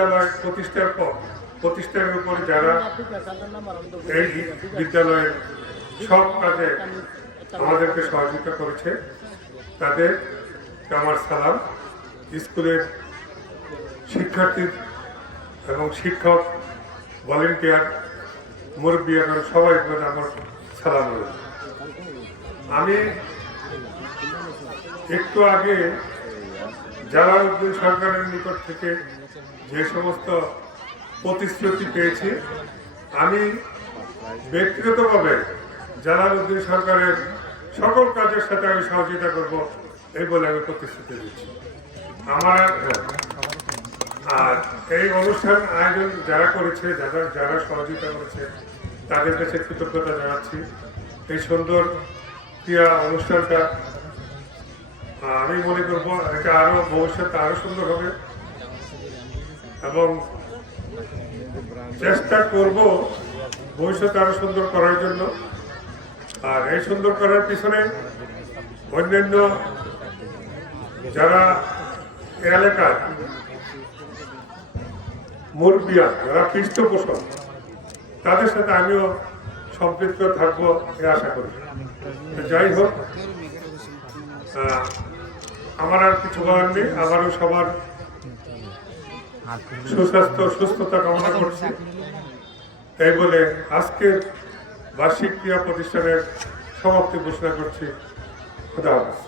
বিদ্যালয় প্রতিষ্ঠার উপরে যারা এই বিদ্যালয়ের সব কাজে আমাদেরকে সহযোগিতা করেছে তাদের আমার সালাম। স্কুলের শিক্ষার্থী এবং শিক্ষক, ভলেন্টিয়ার, মুরব্বী এবং সবাই আমার সালাম হল। আমি একটু আগে জালালউদ্দিন সরকারের নিকট থেকে যে সমস্ত প্রতিশ্রুতি পেয়েছি, আমি ব্যক্তিগতভাবে জালালউদ্দিন সরকারের সকল কাজের সাথে আমি সহযোগিতা করব এই বলে আমি প্রতিশ্রুতি দিচ্ছি। আর এই অনুষ্ঠান আয়োজন যারা করেছে, যারা সহযোগিতা করেছে তাদের কাছে কৃতজ্ঞতা জানাচ্ছি। এই সুন্দর ক্রিয়া অনুষ্ঠানটা আমি মনে করব এটা আরো ভবিষ্যতে আরো সুন্দর হবে এবং চেষ্টা করব ভবিষ্যতে আরো সুন্দর করার জন্য। আর এই সুন্দর করার পিছনে অন্যান্য যারা এলাকার মুরব্বিয়া, যারা পৃষ্ঠপোষক, তাদের সাথে আমিও সম্পৃক্ত থাকবো এ আশা করি। যাই হোক, আমার আর কিছু বলার নেই। আবারও সবার সুস্বাস্থ্য সুস্থতা কামনা করছি এই বলে আজকের বার্ষিক ক্রীড়া প্রতিষ্ঠানের সমাপ্তি ঘোষণা করছি। খুদা হাফেজ।